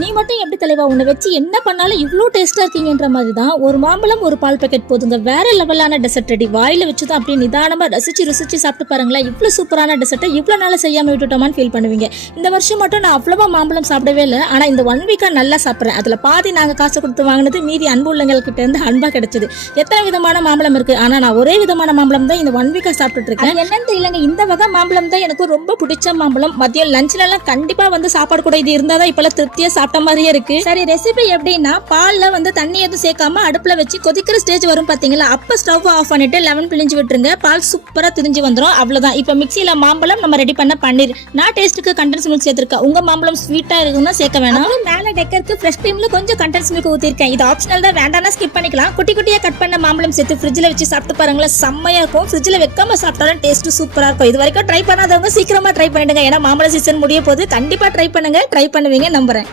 நீ மட்டும் எப்படி தலைவா? உன்னை வச்சு என்ன பண்ணாலும் இவ்வளோ டேஸ்டா இருக்கீங்கன்ற மாதிரி தான் ஒரு மாம்பழம் ஒரு பால் பேக்கெட் போதுங்க. வேற லெவலான டெசர்ட் ரெடி வாயில வச்சு தான் அப்படியே நிதானமா ரசிச்சு ருசிச்சு சாப்பிட்டு பாருங்களேன் இவ்வளோ சூப்பரான டெசர்ட்டை இவ்வளோ நாள் செய்யாம விட்டுட்டோமான்னு ஃபீல் பண்ணுவீங்க. இந்த வருஷம் மட்டும் நான் அவ்வளவா மாம்பழம் சாப்பிடவே இல்லை. ஆனா இந்த ஒன் வீக்கா நல்லா சாப்பிட்றேன். அதுல பாதி நாங்க காசு கொடுத்து வாங்கினது மீதி அன்பு உள்ளங்கள்கிட்ட இருந்து அன்பா கிடைச்சது. எத்தனை விதமான மாம்பழம் இருக்கு? ஆனா நான் ஒரே விதமான மாம்பழம் தான் இந்த ஒன் வீக்கா சாப்பிட்டுட்டு இருக்கேன். என்னன்னு தெரியலங்க. இந்த வகை மாம்பழம் தான் எனக்கு ரொம்ப பிடிச்ச மாம்பழம். மதியம் லஞ்ச்ல கண்டிப்பாக கண்டிப்பா வந்து சாப்பாடு கூட இது இருந்தாதான் இப்பெல்லாம் திருப்தியா சாப்பிட்ட மாதிரியே இருக்கு. சரி ரெசிபி எப்படின்னா பால்ல வந்து தண்ணி எதுவும் சேர்க்காம அடுப்புல வச்சு கொதிக்கிற ஸ்டேஜ் வரும் பாத்தீங்களா? அப்ப ஸ்டவ் ஆஃப் பண்ணிட்டு லெமன் பிழிஞ்சு விட்டுருங்க. பால் சூப்பரா திரிஞ்சு வந்துடும் அவ்வளவுதான். இப்ப மிக்சியில மாம்பழம் நம்ம ரெடி பண்ண பன்னீர். நான் டேஸ்ட்டுக்கு கண்டன்ஸ் மில்க் சேர்த்திருக்கேன். உங்க மாம்பழம் ஸ்வீட்டா இருக்குன்னா சேர்க்க வேணாம். மேல டெக்கருக்கு ஃப்ரெஷ் கிரீம்ல கொஞ்சம் கண்டன்ஸ் மில்க் ஊத்திருக்கேன். இது ஆப்ஷனல் தான். வேண்டாம்னா ஸ்கிப் பண்ணிக்கலாம். குட்டி குட்டியா கட் பண்ண மாம்பழம் சேர்த்து ஃப்ரிட்ஜ்ல வச்சு சாப்பிட்டு பாருங்களேன். செம்மையா இருக்கும். ஃப்ரிட்ஜ்ல வைக்காம சாப்பிட்டாலும் டேஸ்ட் சூப்பரா இருக்கும். இது வரைக்கும் ட்ரை பண்ணாதவங்க சீக்கிரமா ட்ரை பண்ணிடுங்க. ஏன்னா மாம்பழ சீசன் முடிய போது கண்டிப்பா ட்ரை பண்ணுங்க. ட்ரை பண்ணுவீங்க. நம்புறேன்.